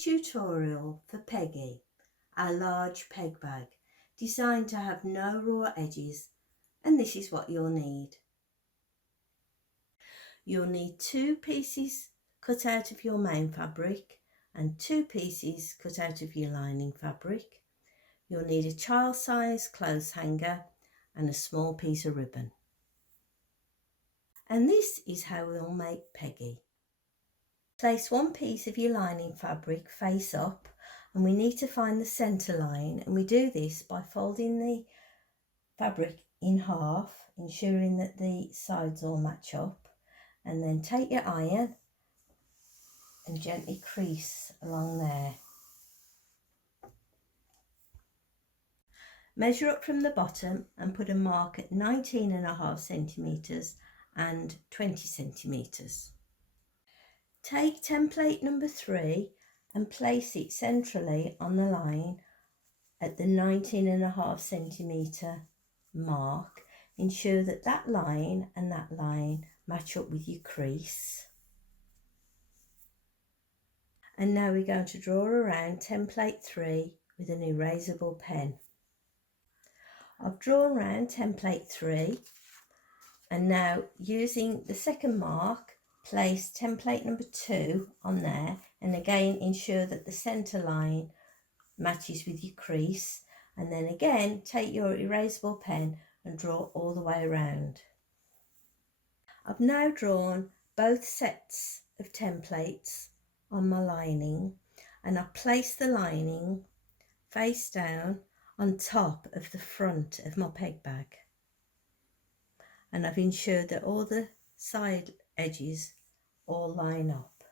Tutorial for Peggy, our large peg bag, designed to have no raw edges, and this is what you'll need. You'll need 2 pieces cut out of your main fabric and 2 pieces cut out of your lining fabric. You'll need a child size clothes hanger and a small piece of ribbon. And this is how we'll make Peggy. Place 1 piece of your lining fabric face up, and we need to find the centre line, and we do this by folding the fabric in half, ensuring that the sides all match up, and then take your iron and gently crease along there. Measure up from the bottom and put a mark at 19.5 centimetres and 20 centimetres. Take template number 3 and place it centrally on the line at the 19.5 centimetre mark. Ensure that that line and that line match up with your crease. And now we're going to draw around template 3 with an erasable pen. I've drawn around template 3, and now using the second mark, place template number 2 on there, and again ensure that the centre line matches with your crease, and then again take your erasable pen and draw all the way around. I've now drawn both sets of templates on my lining, and I've placed the lining face down on top of the front of my peg bag, and I've ensured that all the side edges all line up.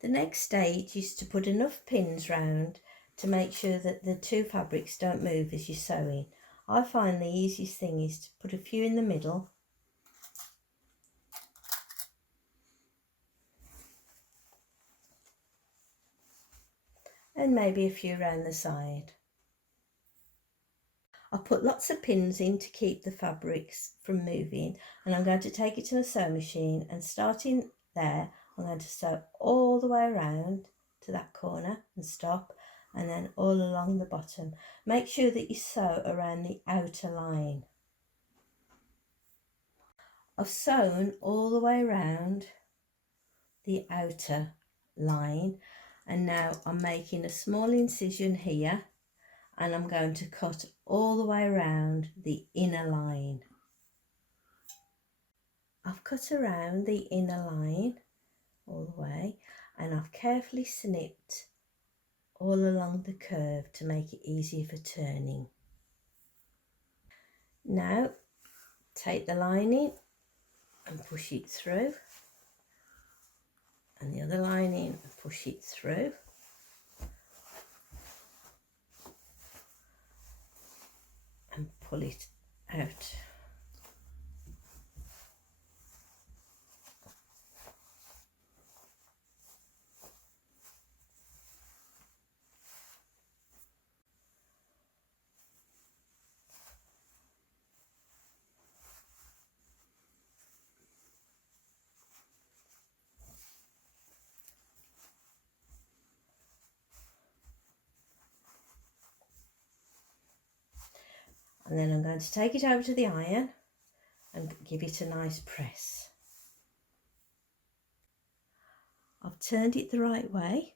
The next stage is to put enough pins round to make sure that the 2 fabrics don't move as you're sewing. I find the easiest thing is to put a few in the middle and maybe a few around the side. I've put lots of pins in to keep the fabrics from moving, and I'm going to take it to the sewing machine, and starting there I'm going to sew all the way around to that corner and stop, and then all along the bottom. Make sure that you sew around the outer line. I've sewn all the way around the outer line, and now I'm making a small incision here, and I'm going to cut all the way around the inner line. I've cut around the inner line all the way, and I've carefully snipped all along the curve to make it easier for turning. Now take the lining and push it through, and the other lining and push it through. And pull it out. And then I'm going to take it over to the iron and give it a nice press. I've turned it the right way,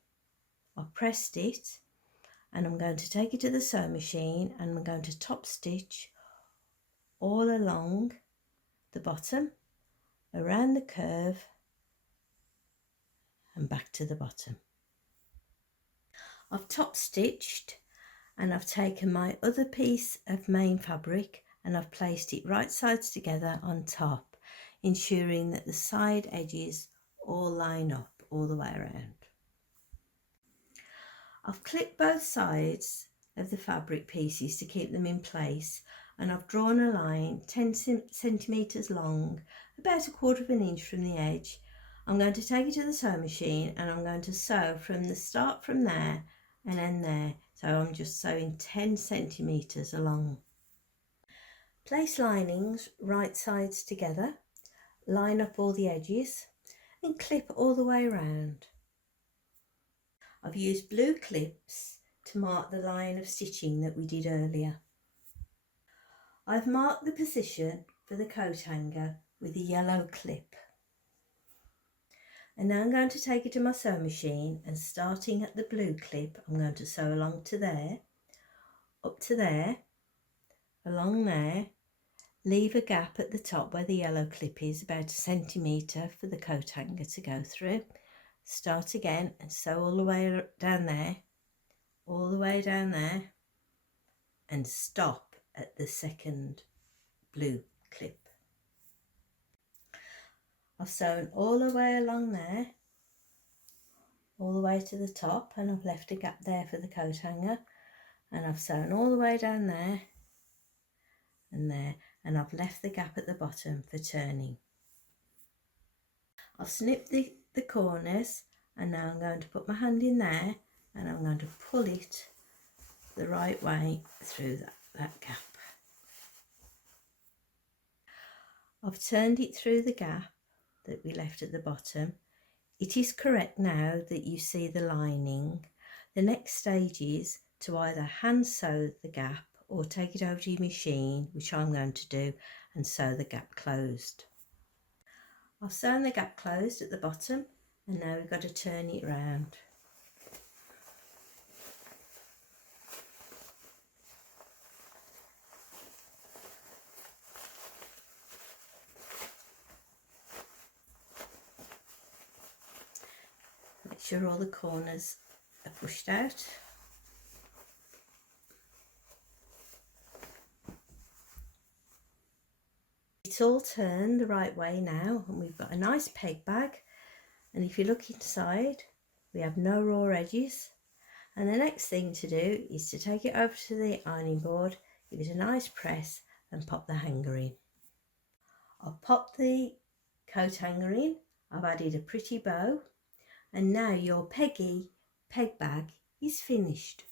I've pressed it, and I'm going to take it to the sewing machine, and I'm going to top stitch all along the bottom, around the curve and back to the bottom. I've top stitched, and I've taken my other piece of main fabric and I've placed it right sides together on top, ensuring that the side edges all line up all the way around. I've clipped both sides of the fabric pieces to keep them in place, and I've drawn a line 10 centimetres long, about 1/4 of an inch from the edge. I'm going to take it to the sewing machine, and I'm going to sew from the start from there and end there. So I'm just sewing 10 centimetres along. Place linings right sides together, line up all the edges, and clip all the way around. I've used blue clips to mark the line of stitching that we did earlier. I've marked the position for the coat hanger with a yellow clip. And now I'm going to take it to my sewing machine, and starting at the blue clip, I'm going to sew along to there, up to there, along there, leave a gap at the top where the yellow clip is, about 1 centimetre for the coat hanger to go through. Start again and sew all the way down there, all the way down there, and stop at the second blue clip. I've sewn all the way along there, all the way to the top, and I've left a gap there for the coat hanger, and I've sewn all the way down there and there, and I've left the gap at the bottom for turning. I've snipped the corners, and now I'm going to put my hand in there and I'm going to pull it the right way through that gap. I've turned it through the gap that we left at the bottom. It is correct now that you see the lining. The next stage is to either hand sew the gap or take it over to your machine, which I'm going to do, and sew the gap closed. I've sewn the gap closed at the bottom, and now we've got to turn it round. Make sure all the corners are pushed out. It's all turned the right way now, and we've got a nice peg bag, and if you look inside we have no raw edges. And the next thing to do is to take it over to the ironing board, give it a nice press and pop the hanger in. I've popped the coat hanger in, I've added a pretty bow, and now your Peggy Peg Bag is finished.